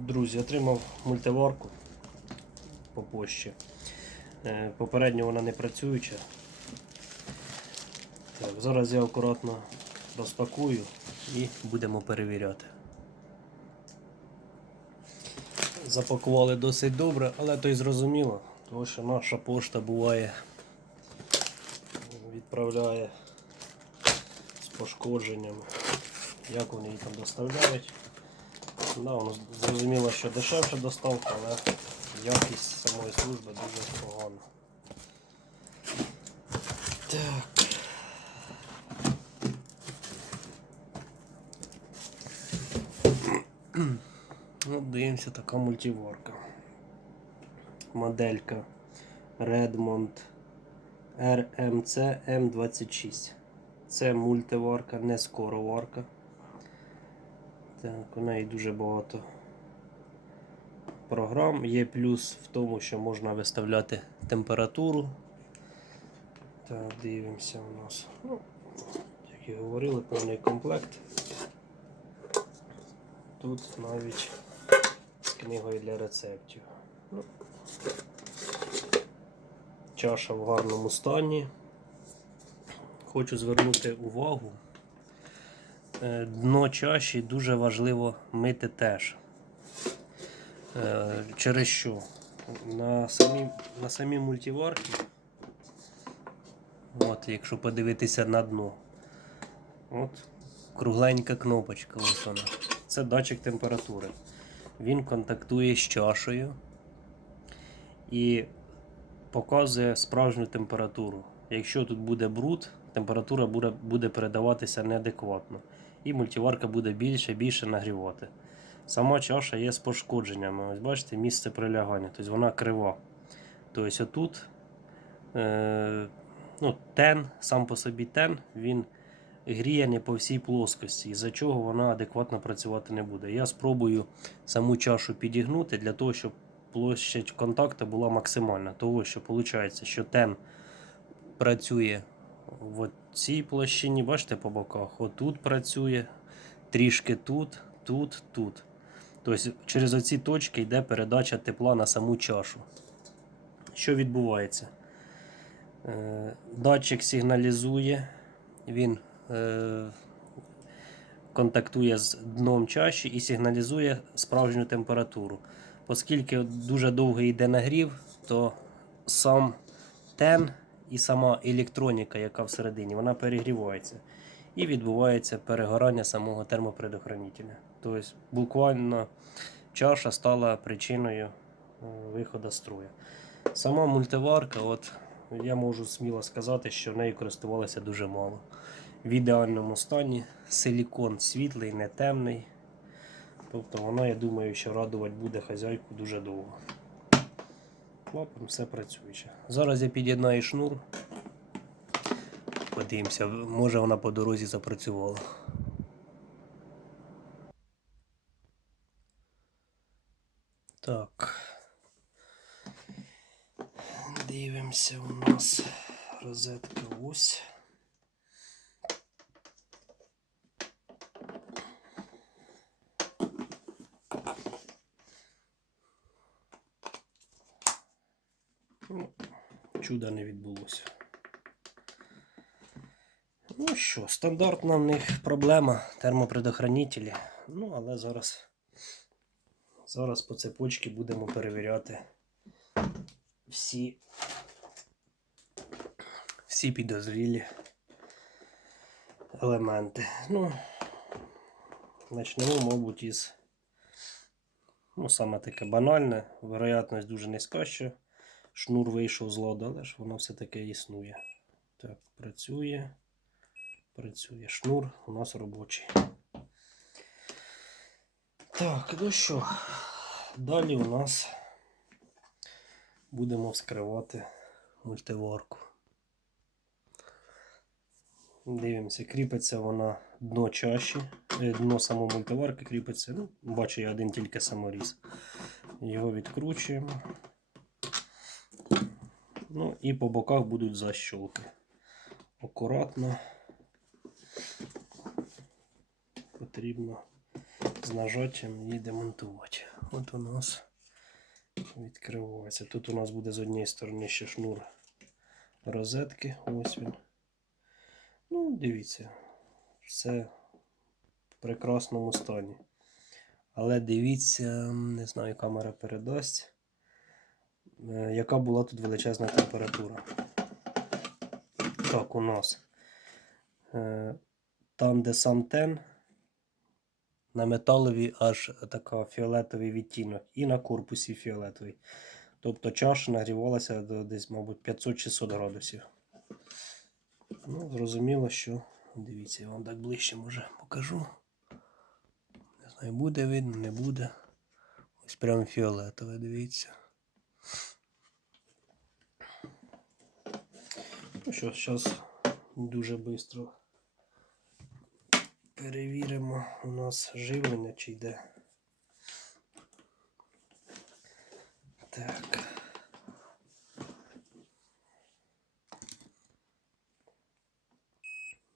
Друзі, отримав мультиварку по пошті. Е, Попередньо вона не працююча. Так, зараз я акуратно розпакую і будемо перевіряти. Запакували досить добре, але то й зрозуміло, тому що наша пошта буває відправляє з пошкодженнями. Як вони її там доставляють. Да, воно зрозуміло, що дешевша доставка, але якість самої служби дуже погана. Так. Ну, дивимося, така мультиварка. Моделька Redmond RMC M26. Це мультиварка, не скороварка. У неї дуже багато програм. Є плюс в тому, що можна виставляти температуру. Так, дивимося у нас. Ну, як і говорили, повний комплект. Тут навіть з книгою для рецептів. Ну, чаша в гарному стані. Хочу звернути увагу. Е, Дно чаші дуже важливо мити теж. Е, Через що? На самій, на самій мультиварці, от якщо подивитися на дно, от кругленька кнопочка, ось вона. Це датчик температури. Він контактує з чашею і показує справжню температуру. Якщо тут буде бруд, температура буде, передаватися неадекватно. І мультиварка буде більше і більше нагрівати. Сама чаша є з пошкодженнями. Ось бачите, місце прилягання, тобто вона крива. Тобто отут е, ну, тен, сам по собі тен, він гріє не по всій плоскості, із-за чого вона адекватно працювати не буде. Я спробую саму чашу підігнути для того, щоб площадь контакту була максимальна. Того, що виходить, що тен працює в цій площині, бачите по боках, отут працює, трішки тут, тут, тут. Тобто через оці точки йде передача тепла на саму чашу. Що відбувається? Е, Датчик сигналізує, він е, контактує з дном чаші і сигналізує справжню температуру. Оскільки дуже довго йде нагрів, то сам тен і сама електроніка, яка всередині, вона перегрівається. І відбувається перегорання самого термопредохранителя. Тобто буквально чаша стала причиною е, виходу струю. Сама мультиварка, от, я можу сміло сказати, що нею користувалися дуже мало. В ідеальному стані силікон світлий, не темний. Тобто вона, я думаю, що радувати буде хазяйку дуже довго. Клапан все працююче. Зараз я під'єднаю шнур. Подивимося, може вона по дорозі запрацювала. Так. Дивимося у нас розетка ось. Ну, чуда не відбулося. Ну що, стандартна в них проблема термопредохранителі. Ну, але зараз, зараз по цепочці будемо перевіряти всі, всі підозрілі елементи. Ну, почнемо, мабуть, із ну, саме таке банальне. Вероятність дуже низька, що шнур вийшов з ладу, але ж воно все-таки існує. Так, працює. Працює шнур, у нас робочий. Так, ну що, далі у нас будемо вскривати мультиварку. Дивимося, кріпиться вона дно чаші, е, дно самої мультиварки кріпиться. Ну, бачу я один тільки саморіз. Його відкручуємо. Ну і по боках будуть защолки. Акуратно. Потрібно з нажаттям її демонтувати. От у нас відкривається. Тут у нас буде з однієї сторони ще шнур розетки. Ось він. Ну, дивіться, все в прекрасному стані. Але дивіться, не знаю, камера передасть, яка була тут величезна температура. Так, у нас е, там, де сам тен, на металові аж така фіолетовий відтінок, і на корпусі фіолетовий. Тобто чаша нагрівалася до десь, мабуть, 500-600 градусів. Ну, зрозуміло, що. Дивіться, я вам так ближче може покажу. Не знаю, буде видно, не буде. Ось прям фіолетове, дивіться. Ну що, зараз дуже швидко перевіримо у нас живлення чи йде. Так.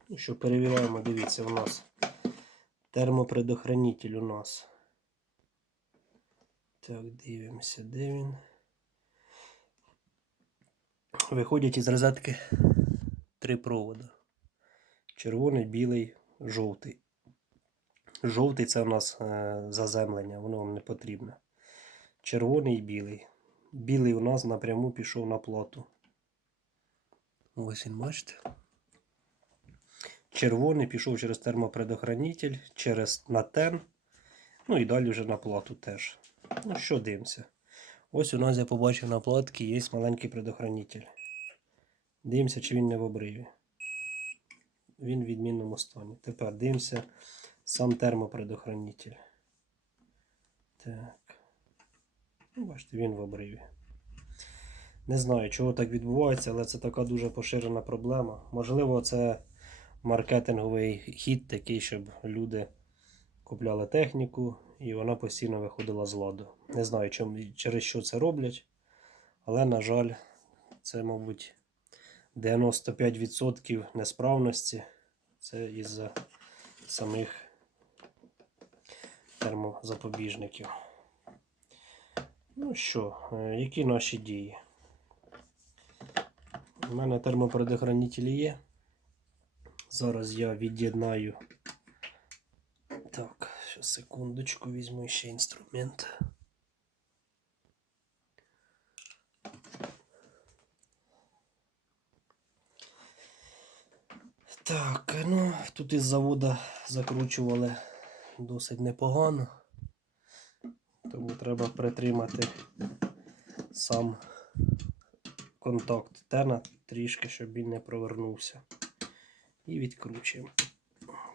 Ну що, перевіряємо, дивіться, у нас термопредохранитель у нас. Так, дивимося, де він. Виходять із розетки три провода. Червоний, білий, жовтий. Жовтий це у нас е, заземлення, воно вам не потрібне. Червоний і білий. Білий у нас напряму пішов на плату. Ось він, бачите? Червоний пішов через термопредохранитель, через натен. Ну і далі вже на плату теж. Ну що дивимося? Ось у нас я побачив на платці є маленький предохранитель. Дивимося, чи він не в обриві. Він в відмінному стані. Тепер дивимося сам термопредохранитель. Так. Ну, бачите, він в обриві. Не знаю, чого так відбувається, але це така дуже поширена проблема. Можливо, це маркетинговий хід такий, щоб люди купляли техніку і вона постійно виходила з ладу. Не знаю, чим, через що це роблять, але, на жаль, це, мабуть, 95% несправності. Це із-за самих термозапобіжників. Ну що, е, які наші дії? У мене термопредохранителі є. Зараз я від'єднаю. Так, ще секундочку візьму ще інструмент. Так, ну, тут із завода закручували досить непогано. Тому треба притримати сам контакт тена трішки, щоб він не провернувся. І відкручуємо.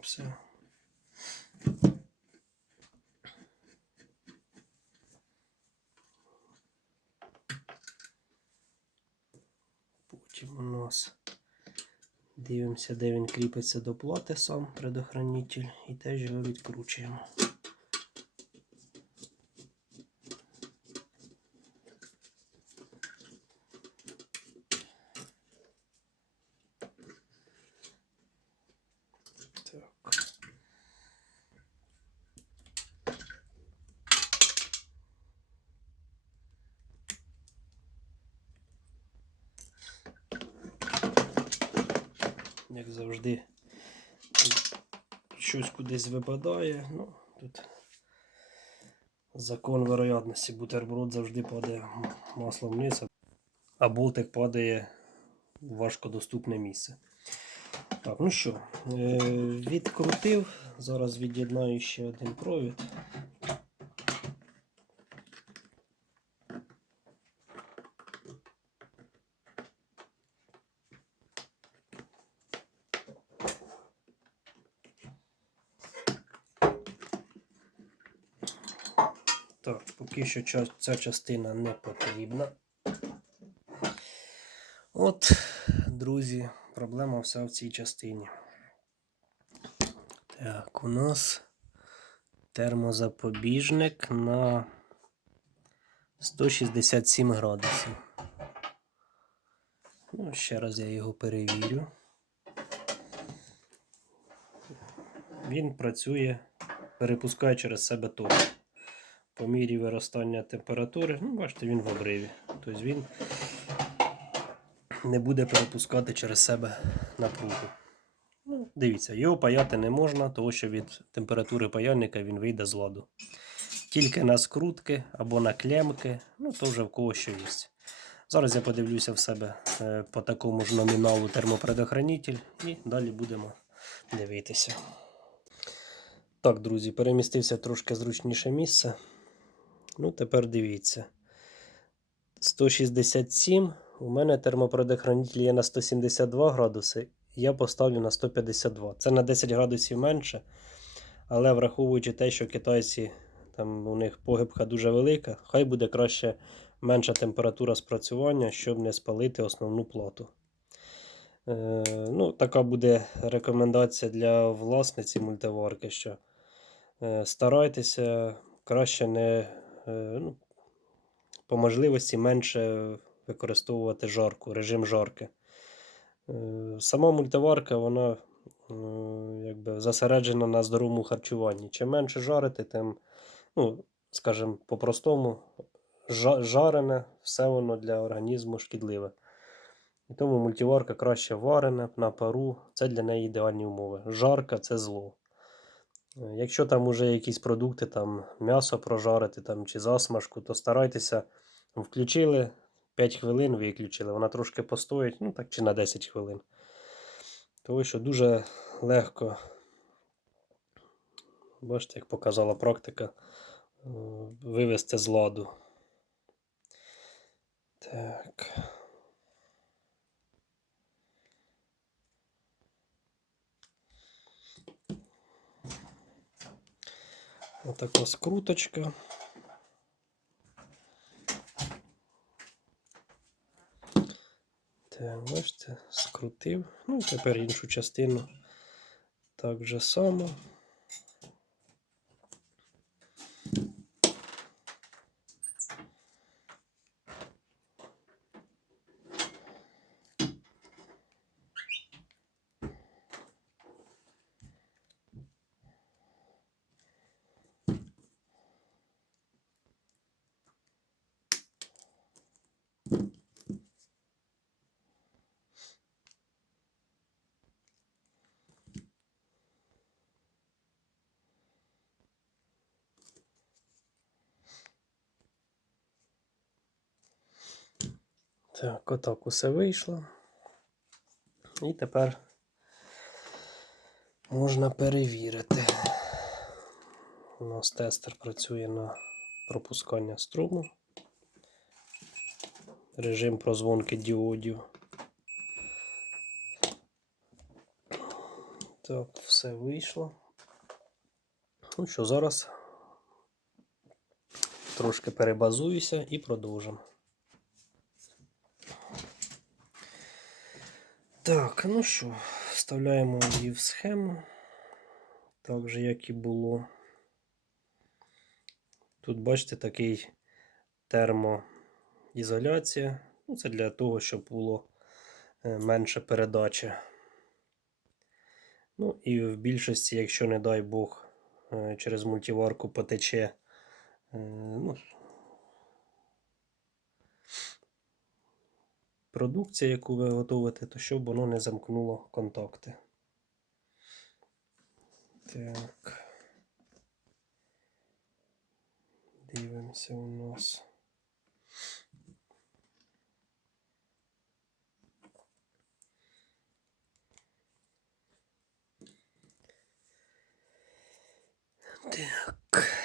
Все. У нас дивимося, де він кріпиться до плати предохранитель, і теж його відкручуємо. Так. Як завжди, кудись випадає. Ну, тут закон вероятності. Бутерброд завжди падає маслом вниз, а болтик падає в важкодоступне місце. Так, ну що, е, відкрутив. Зараз від'єднаю ще один провід. Так, поки що ця частина не потрібна. От, друзі, проблема вся в цій частині. Так, у нас термозапобіжник на 167 градусів. Ну, ще раз я його перевірю. Він працює, перепускає через себе ток. По мірі виростання температури, ну, бачите, він в обриві. Тобто він не буде перепускати через себе напругу. Ну, дивіться, його паяти не можна, тому що від температури паяльника він вийде з ладу. Тільки на скрутки або на клемки, ну то вже в кого що є. Зараз я подивлюся в себе е, по такому ж номіналу термопредохранитель і далі будемо дивитися. Так, друзі, перемістився трошки зручніше місце. Ну, тепер дивіться. 167. У мене термопредохранитель є на 172 градуси. Я поставлю на 152. Це на 10 градусів менше. Але враховуючи те, що китайці там у них погибка дуже велика, хай буде краще менша температура спрацювання, щоб не спалити основну плату. Е, ну, така буде рекомендація для власниці мультиварки, що е, старайтеся краще не ну, по можливості менше використовувати жарку, режим жарки. Е, Сама мультиварка, вона е, якби зосереджена на здоровому харчуванні. Чим менше жарити, тим, ну, скажімо, по-простому, жарене, все воно для організму шкідливе. І тому мультиварка краще варена на пару, це для неї ідеальні умови. Жарка це зло. Е, Якщо там уже якісь продукти, там м'ясо прожарити там, чи засмажку, то старайтеся включили 5 хвилин, виключили. Вона трошки постоїть, ну так чи на 10 хвилин. Тому що дуже легко, бачите, як показала практика, е, вивести з ладу. Так. Отака скруточка. Так, бачите, скрутив. Ну, тепер іншу частину так же само. Так, отак усе вийшло. І тепер можна перевірити. У нас тестер працює на пропускання струму. Режим прозвонки діодів. Так, все вийшло. Ну що, зараз трошки перебазуюся і продовжимо. Так, ну що, вставляємо її в схему. Так же, як і було. Тут, бачите, такий термоізоляція. Ну, це для того, щоб було е, менше передачі. Ну, і в більшості, якщо, не дай Бог, е, через мультиварку потече, е, ну, продукція, яку ви готуєте, то щоб воно не замкнуло контакти. Так. Дивимося у нас. Так.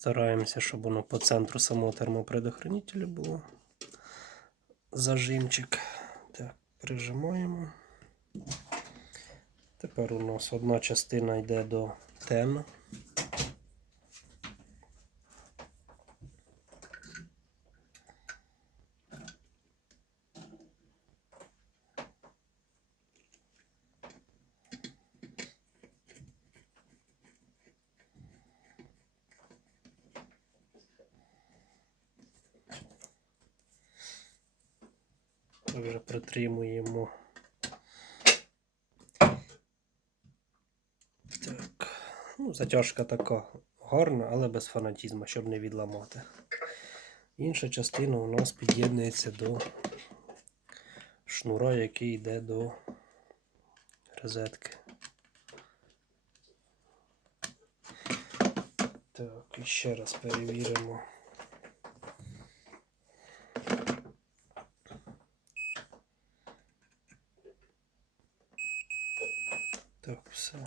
Стараємося, щоб воно по центру самого термопредохранителя було. Зажимчик. Так, прижимаємо. Тепер у нас одна частина йде до тена. Ми вже притримуємо. Так. Ну, затяжка така гарна, але без фанатізму, щоб не відламати. Інша частина у нас під'єднується до шнура, який йде до розетки. Так, і ще раз перевіримо. Так, все.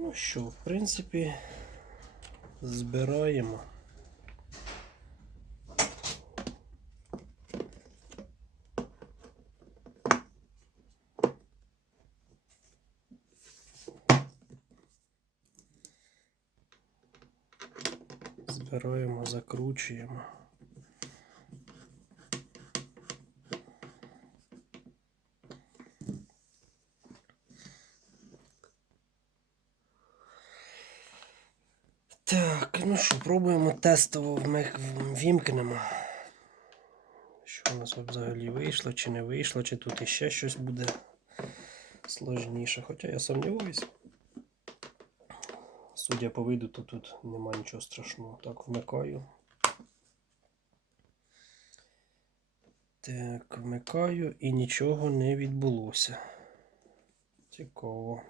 Ну що, в принципі, збираємо. Збираємо, закручуємо. Так, ну що, пробуємо тестово вімкнемо. Що у нас взагалі вийшло, чи не вийшло, чи тут іще щось буде сложніше. Хоча я сумніваюсь. Судя по виду, то тут нема нічого страшного. Так, вмикаю. Так, вмикаю і нічого не відбулося. Цікаво.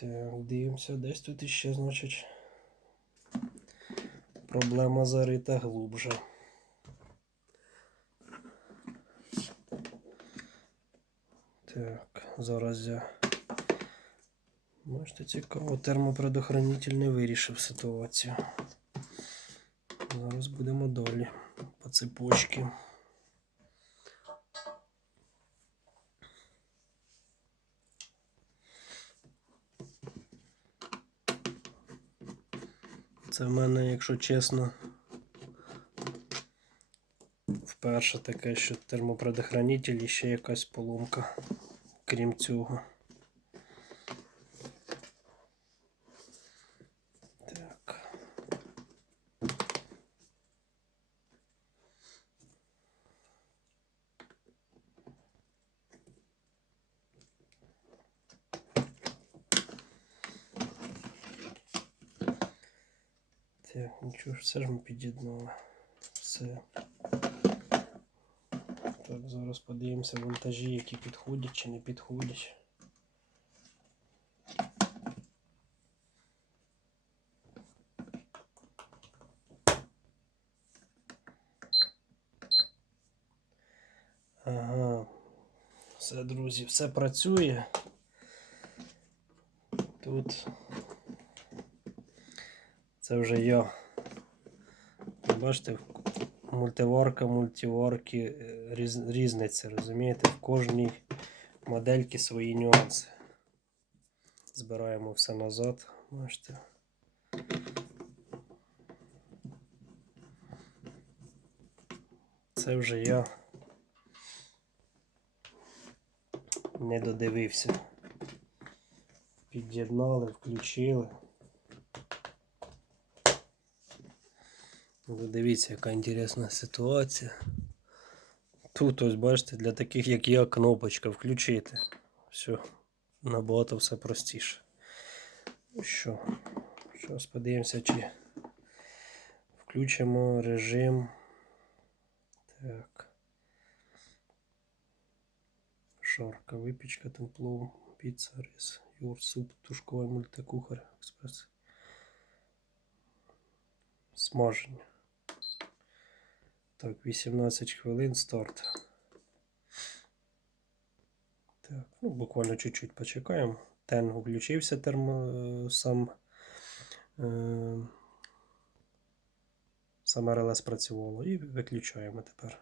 Так, дивимося, десь тут іще, значить, проблема зарита глубже. Так, зараз я. Бачите, цікаво, термопредохранитель не вирішив ситуацію. Зараз будемо далі по цепочці. Це в мене, якщо чесно, вперше таке, що термопредохранитель і ще якась поломка, крім цього. Так. Так, нічого ж, все ж ми під'єднали. Все. Так, зараз подивимося вантажі, які підходять чи не підходять. Ага. Все, друзі, все працює. Тут це вже я. Бачите, мультиварка, мультиварки е, різ, різниця, розумієте? В кожній модельці свої нюанси. Збираємо все назад, бачите. Це вже я не додивився. Під'єднали, включили. Ви Дивіться, яка інтересна ситуація. Тут ось бачите, для таких як я кнопочка включити. Все, набагато все простіше. Ну що, зараз подивимося, чи включимо режим. Так. Шарка, випічка, темплов, піца, рис, йогурт, суп, тушковий мультикухар, експрес. Смаження. Так, 18 хвилин старт. Так, ну буквально чуть-чуть почекаємо. Тен включився термо е, сам. Е, саме реле спрацювало і виключаємо тепер.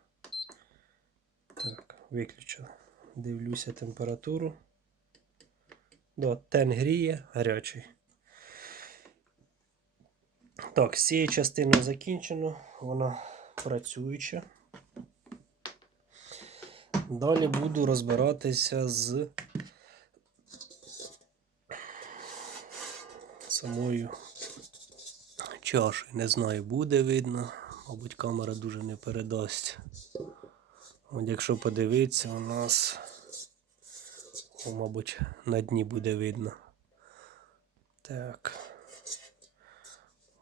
Так, виключили. Дивлюся температуру. Да, тен гріє, гарячий. Так, з цією частиною закінчено, вона працююча. Далі буду розбиратися з самою чашею. Не знаю, буде видно. Мабуть, камера дуже не передасть. От якщо подивитися, у нас, о, мабуть, на дні буде видно. Так.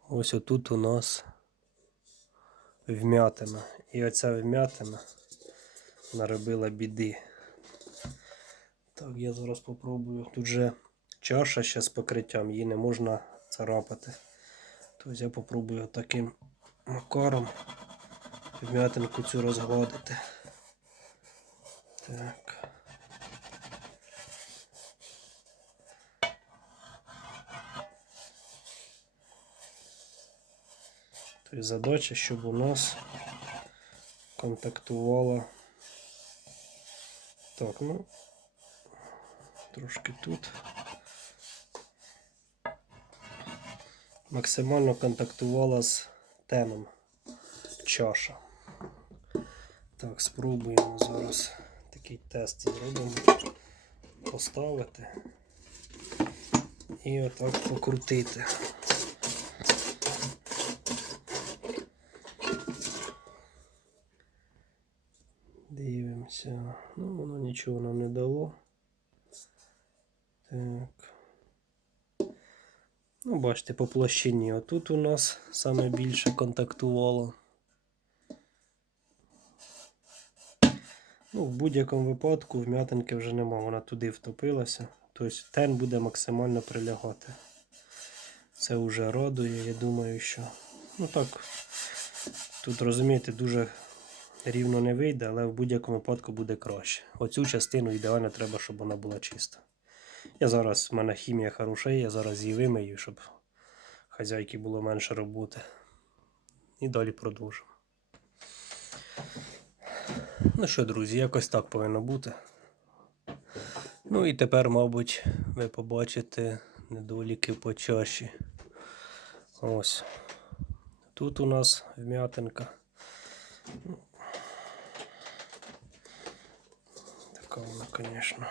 Ось отут у нас вмятина. І оця вмятина наробила біди. Так, я зараз попробую. Тут же чаша ще з покриттям, її не можна царапати. Тобто я попробую таким макаром вмятинку цю розгладити. Так. Тобто задача, щоб у нас контактувала. Так, ну трошки тут. Максимально контактувала з теном чаша. Так, спробуємо зараз такий тест зробимо. Поставити і отак покрутити. Дивимося. Ну, воно нічого нам не дало. Так. Ну, бачите, по площині отут у нас саме більше контактувало. Ну, в будь-якому випадку вм'ятинки вже нема, вона туди втопилася. Тобто тен буде максимально прилягати. Це вже радує, я думаю, що. Ну так, тут розумієте, дуже рівно не вийде, але в будь-якому випадку буде краще. Оцю частину ідеально треба, щоб вона була чиста. Я зараз, в мене хімія хороша, я зараз її вимию, щоб хазяйки було менше роботи. І далі продовжимо. Ну що, друзі, якось так повинно бути. Ну і тепер, мабуть, ви побачите недоліки по чаші. Ось. Тут у нас вм'ятинка. Ну, Така вона, звісно.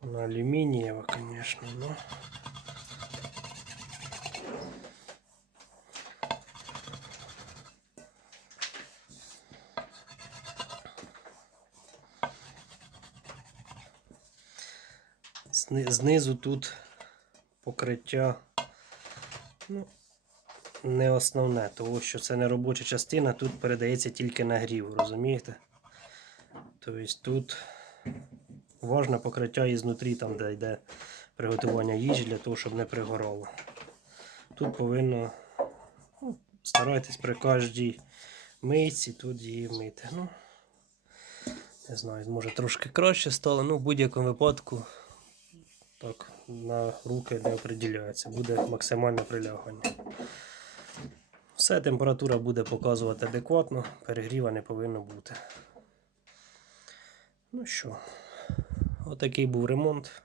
Вона алюмінієва, звісно, но. Зни- Знизу тут покриття ну, не основне, тому що це не робоча частина, тут передається тільки нагрів, розумієте? Тобто тут важне покриття ізнутрі, там, де йде приготування їжі, для того, щоб не пригорало. Тут повинно ну, старайтесь при кожній мийці тут її вмити. Ну, не знаю, може трошки краще стало, ну в будь-якому випадку так на руки не определяється, буде максимальне прилягання. Все, температура буде показувати адекватно, перегріва не повинно бути. Ну що, отакий був ремонт.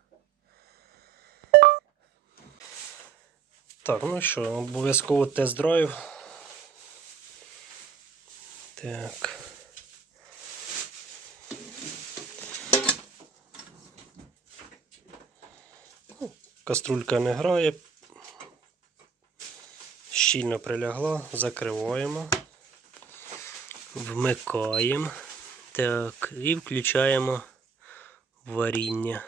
Так, ну що, обов'язково тест-драйв. Так. Ну, Каструлька не грає. Щільно прилягла, закриваємо, вмикаємо. Так, і включаємо варіння.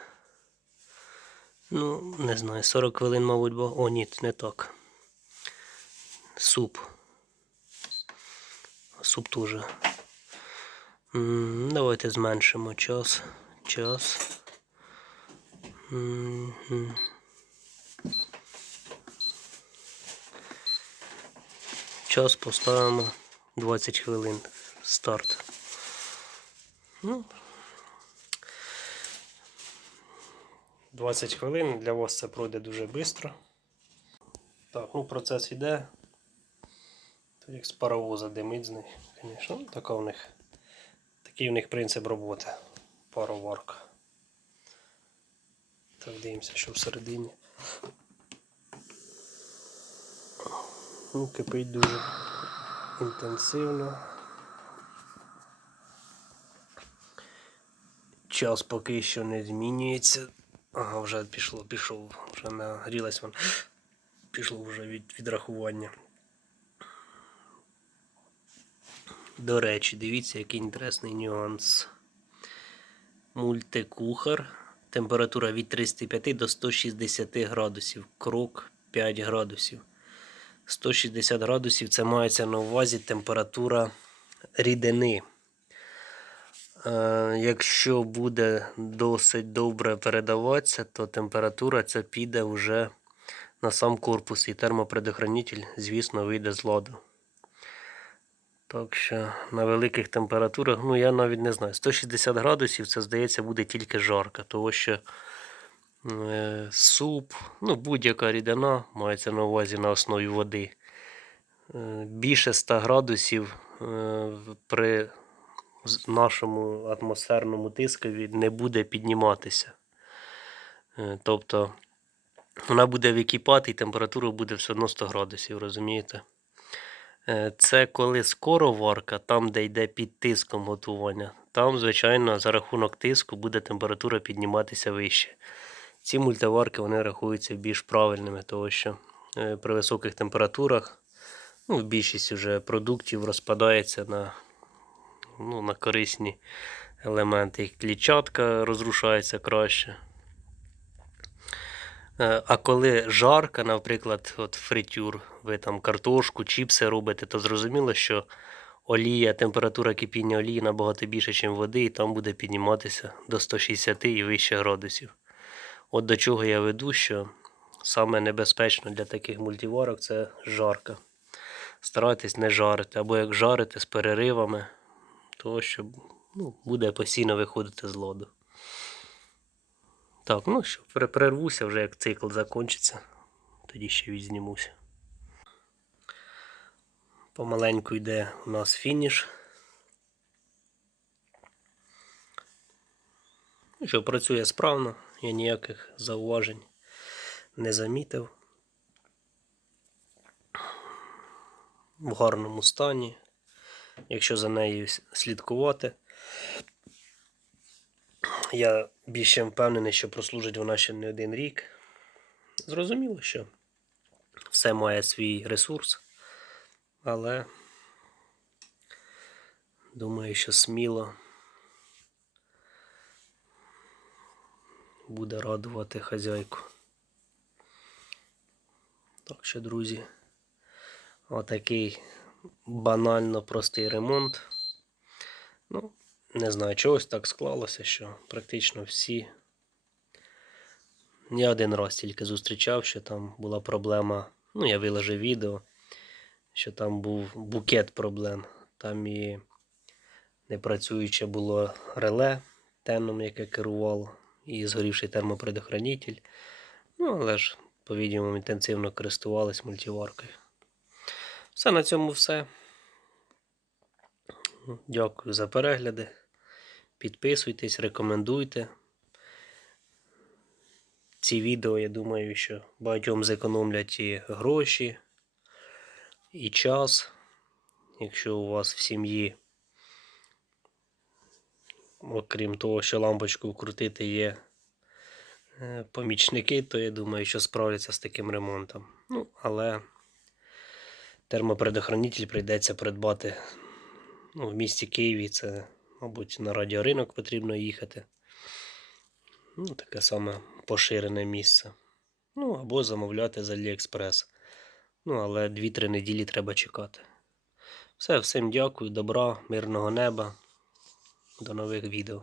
Ну, не знаю, 40 хвилин, мабуть, бо. О, ні, не так. Суп. Суп теж. М, Давайте зменшимо час. Час. Мгм. Час поставимо 20 хвилин. Старт. Ну, 20 хвилин для вас це пройде дуже швидко. Так, ну процес йде. Тут як з паровоза димить з них, звісно. Ну, така в них, такий у них принцип роботи. Пароварка. Так, дивимося, що всередині. Ну, кипить дуже інтенсивно. Час поки що не змінюється. Ага, вже пішло, пішов, вже нагрілась вон. Пішло вже від відрахування. До речі, дивіться, який інтересний нюанс. Мультикухар. Температура від 35 до 160 градусів. Крок 5 градусів. 160 градусів це мається на увазі температура рідини. Е, якщо буде досить добре передаватися, то температура ця піде вже на сам корпус і термопредохранитель, звісно, вийде з ладу. Так що на великих температурах, ну я навіть не знаю, 160 градусів це здається буде тільки жарко, тому що суп, ну будь-яка рідина мається на увазі на основі води. Е, більше 100 градусів е, при нашому атмосферному тискові не буде підніматися. Е, Тобто вона буде википати і температура буде все одно 100 градусів, розумієте? Е, Це коли скороварка, там, де йде під тиском готування, там, звичайно, за рахунок тиску буде температура підніматися вище. Ці мультиварки вони рахуються більш правильними, тому що е, при високих температурах ну, більшість вже продуктів розпадається на, ну, на корисні елементи. Клітчатка розрушається краще. Е, А коли жарко, наприклад, от фритюр, ви там картошку, чіпси робите, то зрозуміло, що олія, температура кипіння олії набагато більше, ніж води, і там буде підніматися до 160 і вище градусів. От до чого я веду, що саме небезпечно для таких мультиварок це жарка. Старайтесь не жарити, або як жарите з переривами, то що ну, буде постійно виходити з ладу. Так, ну що, перервуся вже як цикл закінчиться. Тоді ще відзнімуся. Помаленьку йде у нас фініш. Ну що, працює справно, я ніяких зауважень не замітив. В гарному стані. Якщо за нею слідкувати, я більше впевнений, що прослужить вона ще не один рік. Зрозуміло, що все має свій ресурс, але думаю, що сміло буде радувати хазяйку. Так що, друзі, отакий банально простий ремонт. Ну, не знаю, чогось так склалося, що практично всі. Я один раз тільки зустрічав, що там була проблема. Ну, я виложив відео, що там був букет проблем. Там і непрацююче було реле теном, яке керувало, і згорівший термопредохранитель. Ну, але ж, по-відомому, інтенсивно користувались мультиваркою. Все на цьому все. Дякую за перегляди. Підписуйтесь, рекомендуйте. Ці відео, я думаю, що багатьом зекономлять і гроші, і час. Якщо у вас в сім'ї, окрім того, що лампочку вкрутити є е, помічники, то я думаю, що справляться з таким ремонтом. Ну, але термопредохранитель прийдеться придбати ну, в місті Києві. Це, мабуть, на радіоринок потрібно їхати. Ну, таке саме поширене місце. Ну, або замовляти з AliExpress. Ну, але 2-3 неділі треба чекати. Все, всім дякую, добра, мирного неба. До нових відео.